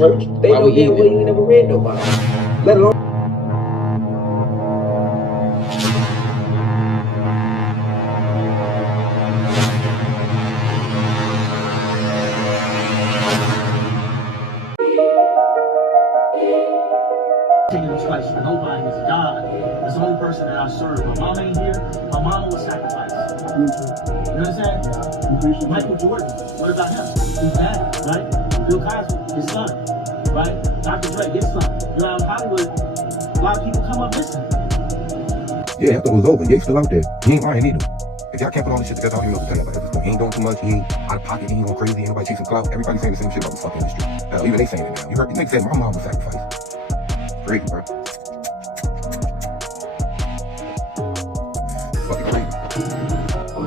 church. They know damn well you ain't never read no Bible. Let alone. Jesus Christ, nobody is God. That's the only person that I serve. My mom ain't here. My mama was sacrificed. You understand? Yeah. Michael Jordan, what about him? He's dead, right? Bill Cosby, his son, right? Dr. Dre, his son. You know, in Hollywood, a lot of people come up missing. Yeah, after it was over, Ye's still out there. He ain't lying either. If y'all can't put all this shit together, I don't even know what to tell y'all about this. He ain't doing too much. He ain't out of pocket. He ain't going crazy. Ain't nobody chasing clout. Everybody's saying the same shit about the fucking industry. Hell, even they saying it now. You heard these niggas say my mom was sacrificed. Crazy, bro. Fucking crazy.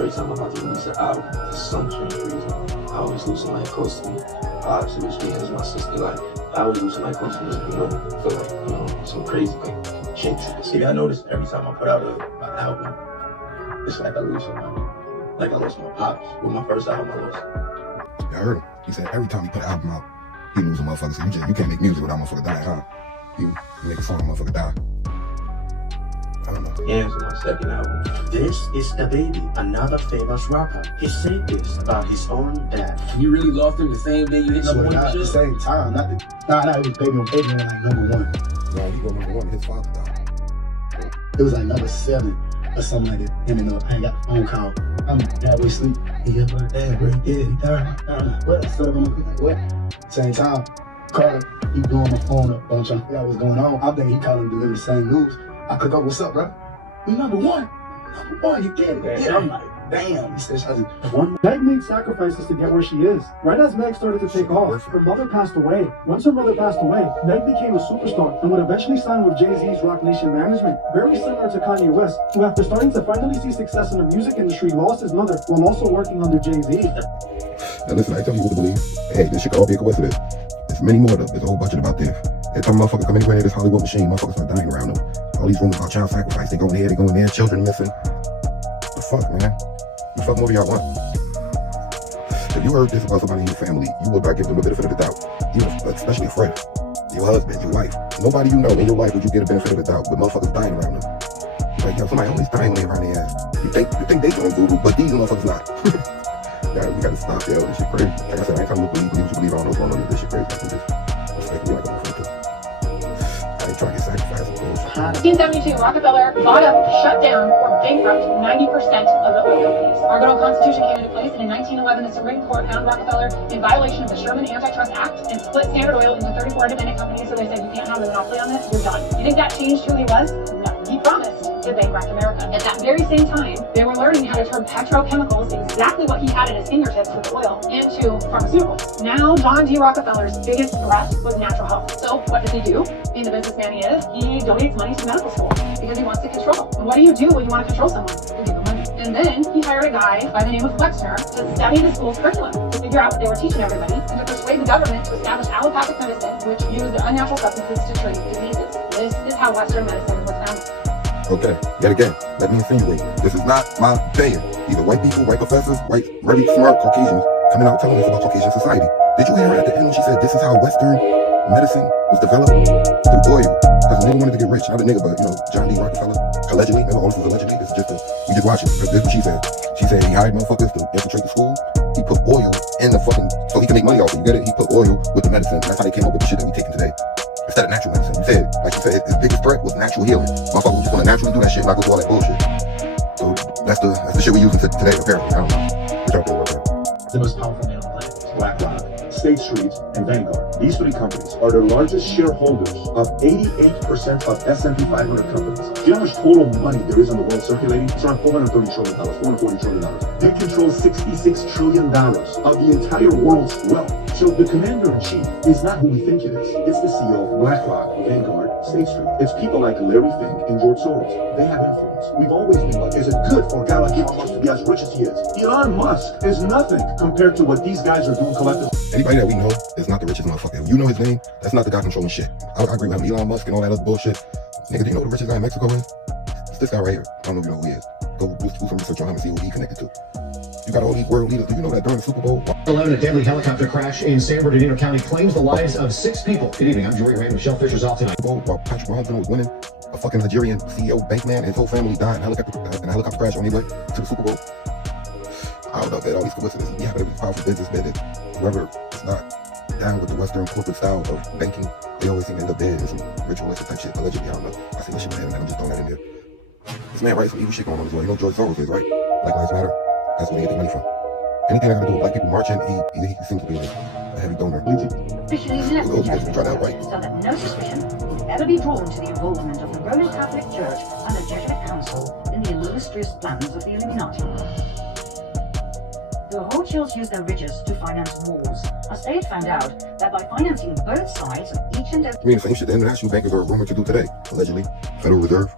Every time I'm about to release an album, for some strange reason, I always lose somebody close to me. Obviously, which means my sister, like, I always lose somebody close to me, you know, feel like, you know, some crazy, like, shit. See, I notice every time I put out an album, it's like I lose somebody. Like I lost my pops. With my first album, I lost. Yeah, I heard him. He said every time he put an album out, he lose a motherfucker. So you can't make music without a motherfucker dying, huh? You make a song, a motherfucker die. I don't know. Yeah, it's my second album. This is the baby, another famous rapper. He said this about his own dad. You really lost him the same day you hit number one? At the same time, not it was baby on baby on like number one. No, he go number one, his father died. It was like number 7 or something like that. Ended up, I ain't got the phone call. I'm halfway asleep. He got my dad, bro. He dead. He died. I'm like, what? I started on my like, what? Same time, calling. He blowing my phone up. I'm trying to figure out what's going on. I'm thinking he calling to deliver the same news. I click up, what's up, bro? You number one. Number one, you dead. Yeah. I'm like, damn. He says, Meg made sacrifices to get where she is. Right as Meg started to take off, her mother passed away. Once her mother passed away, Meg became a superstar and would eventually sign with Jay-Z's Rock Nation management, very similar to Kanye West, who after starting to finally see success in the music industry lost his mother while also working under Jay-Z. Now listen, I tell you what to believe. Hey, this shit could all be a coincidence. There's many more though. There's a whole bunch about this. Every time motherfuckers come anywhere near this Hollywood machine, motherfuckers start dying around them. All these rumors about child sacrifice, they go in here, they go in there, children missing. The fuck, man? You fuck whatever y'all want. If you heard this about somebody in your family, you would not give them a benefit of the doubt. Especially a friend, your husband, your wife. Nobody you know in your life would you get a benefit of the doubt, but motherfuckers dying around them. Like, yo, somebody always dying when they around their ass. You think they doing voodoo, but these motherfuckers not. Yeah, we gotta stop, yo. This shit crazy. Like I said, I ain't trying to believe what you believe. I don't know what's going on with this shit crazy. I can just respect me like a motherfucker. I ain't trying to get sacrificed. 1972, Rockefeller bought up, shut down, or bankrupt 90% of the oil companies. Our good old Constitution came into place, and in 1911, the Supreme Court found Rockefeller in violation of the Sherman Antitrust Act and split Standard Oil into 34 independent companies, so they said, you can't have a monopoly on this, you're done. You think that changed who he was? No. He promised to bankrupt America. At that very same time, they were learning how to turn petrochemicals, exactly what he had at his fingertips with oil, into pharmaceuticals. Now, John D. Rockefeller's biggest threat was natural health. So what does he do? Being the businessman he is, he donates money to medical school because he wants to control. And what do you do when you want to control someone? You give them money. And then he hired a guy by the name of Flexner to study the school's curriculum, to figure out what they were teaching everybody, and to persuade the government to establish allopathic medicine, which used unnatural substances to treat diseases. This is how Western medicine was founded. Okay, yet again, let me insinuate, this is not my opinion. Either white people, white professors, white, very smart Caucasians coming out telling us about Caucasian society. Did you hear her at the end when she said this is how Western medicine was developed? Through oil. Because a nigga wanted to get rich. Not a nigga, but, you know, John D. Rockefeller, allegedly, remember all this is allegedly, this is just we just watch it. This is what she said. She said he hired motherfuckers to infiltrate the school. He put oil in the fucking, so he can make money off it, you get it? He put oil with the medicine. That's how they came up with the shit that we taking today. Instead of natural medicine. You said, like you said, his biggest threat was natural healing. Motherfuckers was just gonna naturally do that shit, not go through all that bullshit. So that's the shit we using today, apparently. I don't know. What y'all think about that? The most powerful man on the planet is BlackRock, State Street, and Vanguard. These 3 companies are the largest shareholders of 88% of S&P 500 companies. Do you know how much total money there is in the world circulating? It's around $430 trillion, $440 trillion. They control $66 trillion of the entire world's wealth. So the commander-in-chief is not who we think it is. It's the CEO of BlackRock, Vanguard, State Street. It's people like Larry Fink and George Soros. They have influence. We've always been like, is it good for a guy like Elon Musk to be as rich as he is? Elon Musk is nothing compared to what these guys are doing collectively. Anybody that we know is not the richest motherfucker. If you know his name, that's not the guy controlling shit. I agree with him. Elon Musk and all that other bullshit. Nigga, do you know who the richest guy in Mexico is? It's this guy right here. I don't know if you know who he is. Go do some research on him and see who he connected to. You got all these world leaders. Do you know that during the Super Bowl, Alone, a deadly helicopter crash in San Bernardino County claims the lives of 6 people. Good evening, I'm Jory Ray. Michelle Fisher's off tonight. While Patrick Mahomes was winning, a fucking Nigerian CEO, bankman, his whole family died in a helicopter crash on their way to the Super Bowl. I don't know, man, all these coincidences. You have every powerful businessman that whoever is not down with the Western corporate style of banking, they always seem to end up dead in some ritualistic type shit. Allegedly, I don't know. I see this shit, man, and I'm just throwing that in there. This man writes some evil shit going on as well. You know George Soros is, right? Black Lives Matter. That's where he gets money from. Anything that got to do with black people marching, he seems to be like a heavy donor. Officially left the Jesuit so that no suspicion would ever be drawn to the involvement of the Roman Catholic Church and the Jesuit Council in the illustrious plans of the Illuminati. The Rothschilds used their riches to finance wars. A state found out that by financing both sides of each and every... I mean, the same shit the international bankers are rumored to do today, allegedly. Federal Reserve,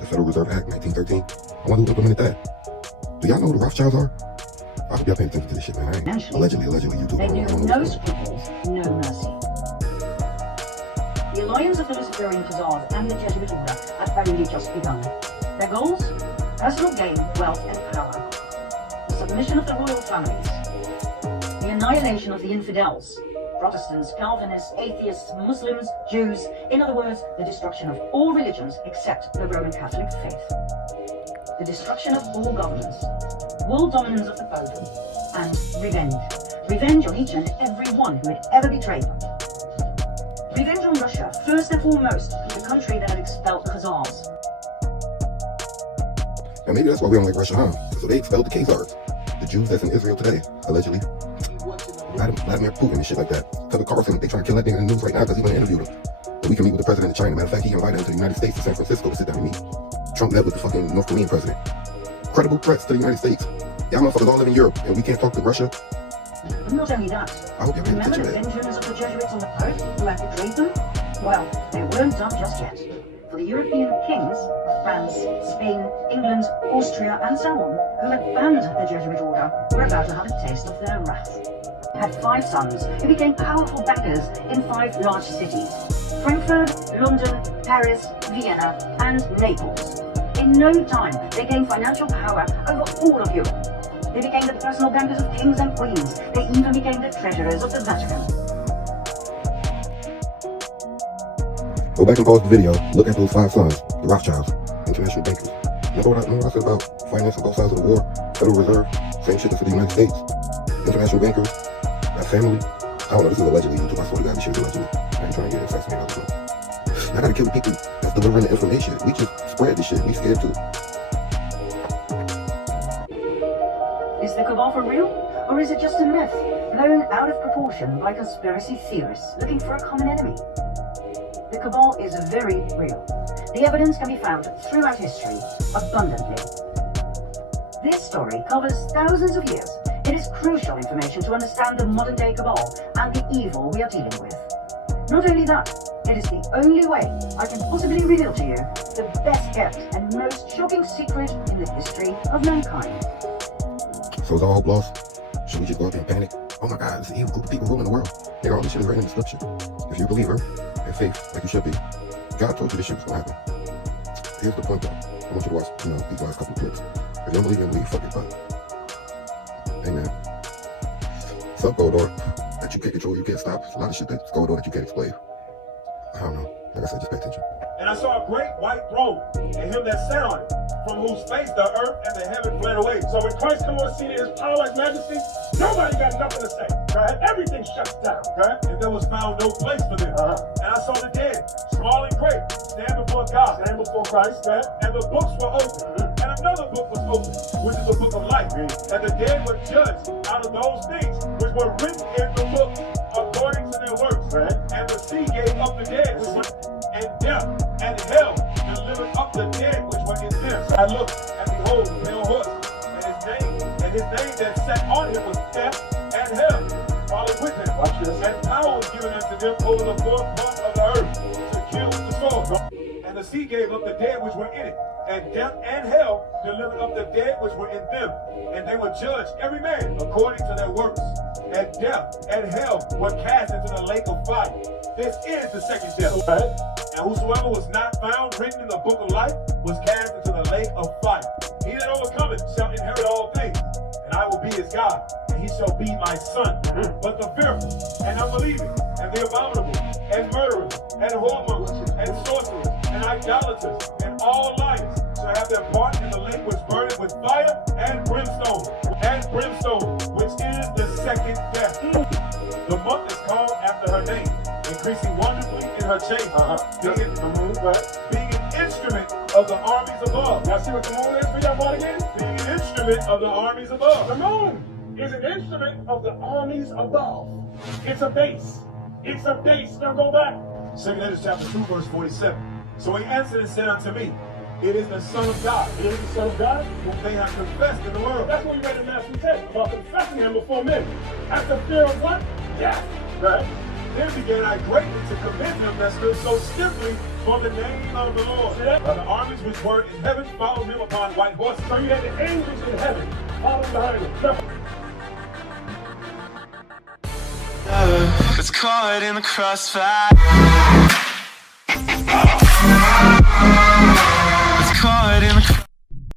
the Federal Reserve Act, 1913. I wonder who implemented that. Do y'all know who the Rothschilds are? I hope y'all paying attention to this shit, man. Allegedly, YouTube. They knew no scruples, no mercy. The alliance of the Luciferian Khazars and the Jesuit order had only just begun. Their goals? Personal gain, wealth, and power. The submission of the royal families. The annihilation of the infidels. Protestants, Calvinists, atheists, Muslims, Jews. In other words, the destruction of all religions except the Roman Catholic faith. The destruction of all governments. World dominance of the Pope, and revenge. Revenge on each and every one who had ever betrayed them. Revenge on Russia, first and foremost, the country that had expelled the Khazars. And maybe that's why we don't like Russia, huh? So they expelled the Khazars, the Jews that's in Israel today, allegedly. Vladimir Putin and shit like that. Tucker Carlson, they trying to kill that nigga in the news right now because he went to interview him. But we can meet with the president of China. Matter of fact, he invited him to the United States to San Francisco to sit down and meet. Trump met with the fucking North Korean president. Credible threats to the United States. Y'all motherfuckers all live in Europe, and we can't talk to Russia. Not only that, I hope y'all paying remember attention the to that. vengeance of the Jesuits on the Pope who had betrayed them? Well, they weren't done just yet. For the European kings of France, Spain, England, Austria, and so on, who had banned the Jesuit order, were about to have a taste of their wrath. They had 5 sons who became powerful bankers in 5 large cities: Frankfurt, London, Paris, Vienna, and Naples. In no time, they gained financial power over all of Europe. They became the personal bankers of kings and queens. They even became the treasurers of the Vatican. Go back and pause the video. Look at those 5 sons, the Rothschilds, international bankers. Remember what I said about financing both sides of the war? Federal Reserve, same shit as for the United States. International bankers, that family. I don't know, this is allegedly YouTube. I swear to God, this shit is allegedly. I ain't trying to get assassinated. I gotta kill the people that's delivering the information. We just spread this shit. We scared to. Is the cabal for real? Or is it just a myth, blown out of proportion by conspiracy theorists looking for a common enemy? The cabal is very real. The evidence can be found throughout history, abundantly. This story covers thousands of years. It is crucial information to understand the modern-day cabal and the evil we are dealing with. Not only that, it is the only way I can possibly reveal to you the best kept and most shocking secret in the history of mankind. So is all hope lost? Should we just go out there and panic? Oh my God, it's an evil group of people ruling the world. All this shit is right in the scripture. If you're a believer, have faith, like you should be. God told you this shit was gonna happen. Here's the point though. I want you to watch, these last couple of clips. If you don't believe, you don't believe, fuck it, but. Amen. What's up, Goldor? That you can't control, you can't stop. There's a lot of shit that's going on that you can't explain. I don't know. Like I said, just pay attention. And I saw a great white throne, and him that sat on it, from whose face the earth and the heaven fled away. So when Christ come on the scene in his power and majesty, nobody got nothing to say, right? Everything shuts down, right? And there was found no place for them. And I saw the dead, small and great, stand before God, stand before Christ, right? And the books were open. And another book was open, which is the book of life. And the dead were judged out of those things which were written in the book according to their works. Right? And the sea gave up the dead, which were, and death and hell delivered up the dead which were in them. So I looked, and behold, a pale horse, and his name that sat on him was death and hell, followed with him. Watch this. And power was given unto them over the 4 parts of the earth to kill the sword. And the sea gave up the dead which were in it, and death and hell delivered up the dead which were in them, and they were judged every man according to their works. And death and hell were cast into the lake of fire. This is the second death. Right? And whosoever was not found written in the book of life was cast into the lake of fire. He that overcometh shall inherit all things, and I will be his God, and he shall be my son. But the fearful, and unbelieving, and the abominable, and murderers, and whoremongers, and sorcerers, and idolaters, and all liars shall have their part in the lake which burneth with fire and brimstone, which is the second death. The month is called after her name, increasing wonderfully in her chamber, being an instrument of the armies above. Y'all see what the moon is for y'all born again? Being an instrument of the armies above. The moon is an instrument of the armies above. It's a base. It's a base. Now go back. 2 Edwards chapter 2, verse 47. So he answered and said unto me, it is the Son of God. It is the Son of God whom they have confessed in the world. That's what we read in Matthew 10 about confessing him before men. After fear of what? Death. Right? Then began I greatly to commend him that stood so stiffly for the name of the Lord. The armies which were in heaven followed him upon white horses. So you had the angels in heaven following behind him. It's caught in the crossfire.